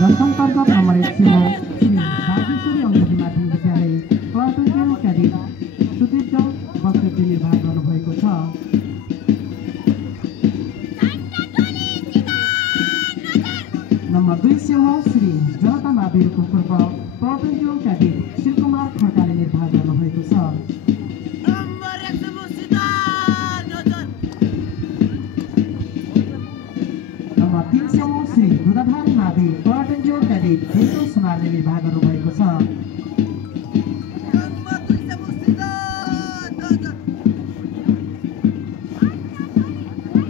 जसअन्तर्गत number 1 Shri Bageshwari अङ्ग्रेजी माध्यमिक विद्यालय platoon cadet Sudipta वक्तव्य निर्वाह गर्नुभएको छ। नम्बर 2 श्री जनता महावीरको पूर्व प्लाटुन क्याडेट शिवकुमार खड्काले निर्वाह गर्नुभएको छ। Number 3 Shri Dudhadhari Mahavir platoon cadet भेटो सुनारले निर्वाह गर्नुभएको छ।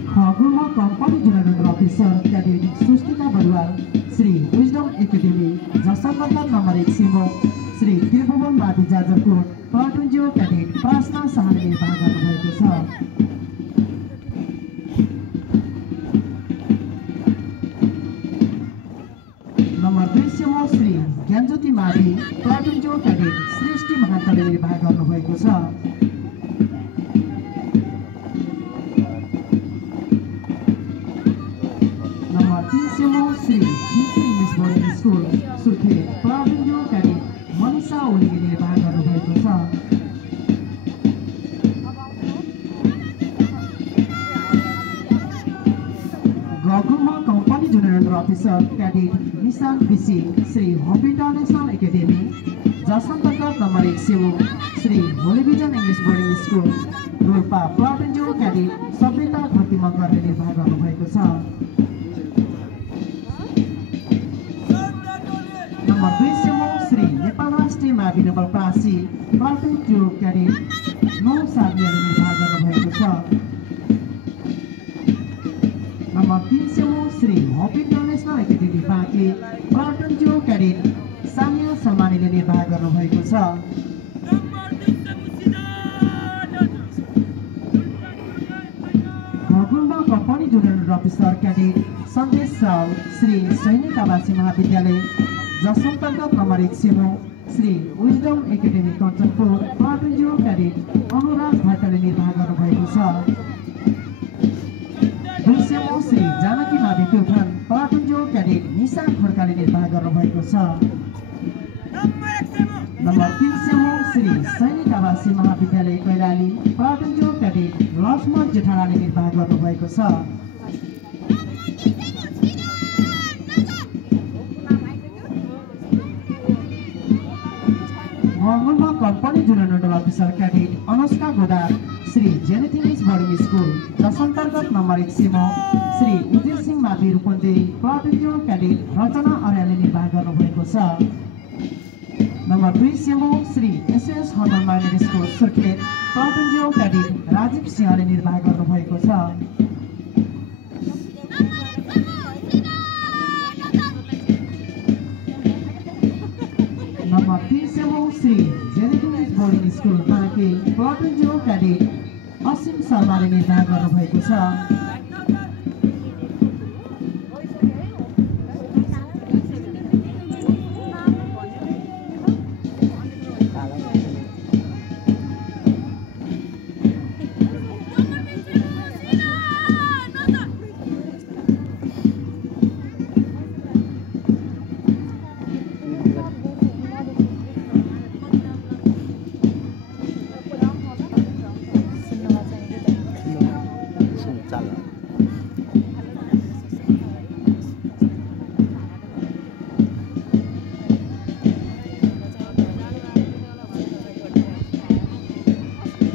खगुमा company general officer cadet Sustika Baruwal Shri wisdom Academy जसअन्तर्गत नम्बर 1 श्री त्रिभुवन माथि जाजरकोट प्लाटुन क्याडेट प्रार्थना शाहले निर्वाह गर्नुभएको छ। नम्बर 2 श्री ज्ञानज्योति माथि प्लाटुन क्याडेट सृष्टि महान्तले निर्वाह गर्नुभएको छ। Number 3 Shri Chhinchi English boarding school Surkhet platoon cadet Manisha ओलीले निर्वाह गर्नुभएको छ। गगुमा company junior under officer cadet Nishan BC Shri hope international Academy जसअन्तर्गत number 1 Shri Holy Vision English boarding school Rolpa platoon cadet Sabhyata Ghati मगरले निर्वाह गर्नुभएको छ। नम्बर 2 श्री नेपाल राष्ट्रिय मावि नवलपरासी प्लाटुन क्याडेट नौ सार्नेले निर्वाह गर्नुभएको छ। Number 3 Shri hope international academy Banke platoon cadet Sania सम्मानीले निर्वाह गर्नुभएको छ। खगुमा company junior officer cadet Sandesh Saal Shri सैनिक आवासीय महाविद्यालय जसअन्तर्गत number 1 Shri wisdom academy Kanchanpur platoon cadet Anuraj भाटाले निर्वाह गर्नुभएको छ। 2 श्री जानकी मावि प्युठान प्लाटुन क्याडेट निशा खड्काले निर्वाह गर्नुभएको छ। नम्बर 3 श्री सैनिक आवासीय महाविद्यालय कैलाली प्लाटुन क्याडेट लक्ष्मण जेठालाले निर्वाह गर्नुभएको छ। मङ्गलमा company junior nodal officer cadet Anushka Godar Shri Zenith English boarding school जसअन्तर्गत नम्बर 1 श्री उदय सिंह मावि रूपन्देही प्लाटुन क्याडेट रचना अर्यालले निर्वाह गर्नुभएको छ। Number 2 Shri SS Hanuman minor school Surkhet platoon cadet Rajiv सिंहले निर्वाह गर्नुभएको छ। Number 3 Shri Zenith English boarding school Banke platoon cadet Asim शर्माले निर्वाह गर्नुभएको छ।